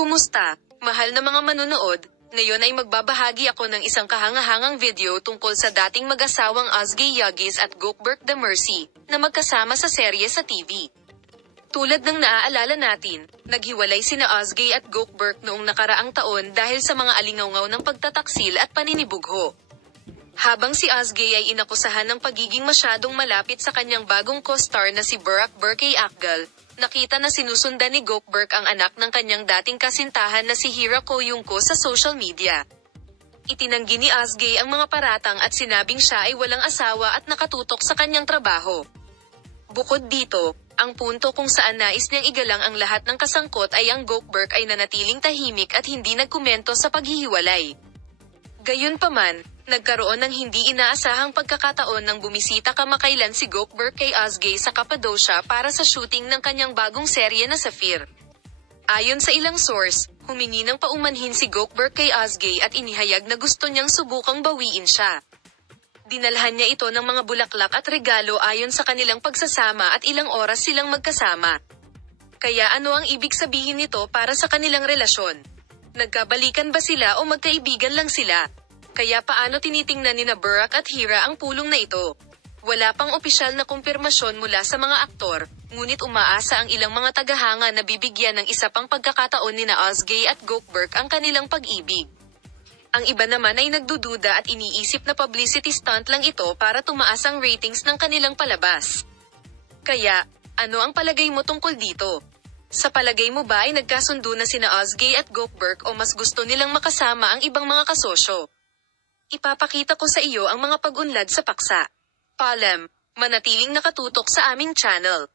Kumusta, mahal na mga manonood? Ngayon ay magbabahagi ako ng isang kahangahangang video tungkol sa dating mag-asawang Ozgie Yagis at Gökberk Demirci, na magkasama sa serye sa TV. Tulad ng naaalala natin, naghiwalay sina Ozgie at Gökberk noong nakaraang taon dahil sa mga alingawngaw ng pagtataksil at paninibugho. Habang si Ozgie ay inakusahan ng pagiging masyadong malapit sa kanyang bagong co-star na si Burak Berkay Akgül, nakita na sinusundan ni Gökberk ang anak ng kanyang dating kasintahan na si Hira Koyunko sa social media. Itinanggi ni Ozgie ang mga paratang at sinabing siya ay walang asawa at nakatutok sa kanyang trabaho. Bukod dito, ang punto kung saan nais niyang igalang ang lahat ng kasangkot ay ang Gökberk ay nanatiling tahimik at hindi nagkomento sa paghihiwalay. Gayunpaman, nagkaroon ng hindi inaasahang pagkakataon nang bumisita kamakailan si Gökberk kay Ozgie sa Cappadocia para sa shooting ng kanyang bagong serye na Safir. Ayon sa ilang source, humingi ng paumanhin si Gökberk kay Ozgie at inihayag na gusto niyang subukang bawiin siya. Dinalhan niya ito ng mga bulaklak at regalo ayon sa kanilang pagsasama at ilang oras silang magkasama. Kaya ano ang ibig sabihin nito para sa kanilang relasyon? Nagkabalikan ba sila o magkaibigan lang sila? Kaya paano tinitingnan ni Burak at Hira ang pulong na ito? Wala pang opisyal na kumpirmasyon mula sa mga aktor, ngunit umaasa ang ilang mga tagahanga na bibigyan ng isa pang pagkakataon ni Ozgie at Gökberk ang kanilang pag-ibig. Ang iba naman ay nagdududa at iniisip na publicity stunt lang ito para tumaas ang ratings ng kanilang palabas. Kaya, ano ang palagay mo tungkol dito? Sa palagay mo ba ay nagkasundo na sina Ozgie at Gökberk o mas gusto nilang makasama ang ibang mga kasosyo? Ipapakita ko sa iyo ang mga pag-unlad sa paksa. Paalam, manatiling nakatutok sa aming channel.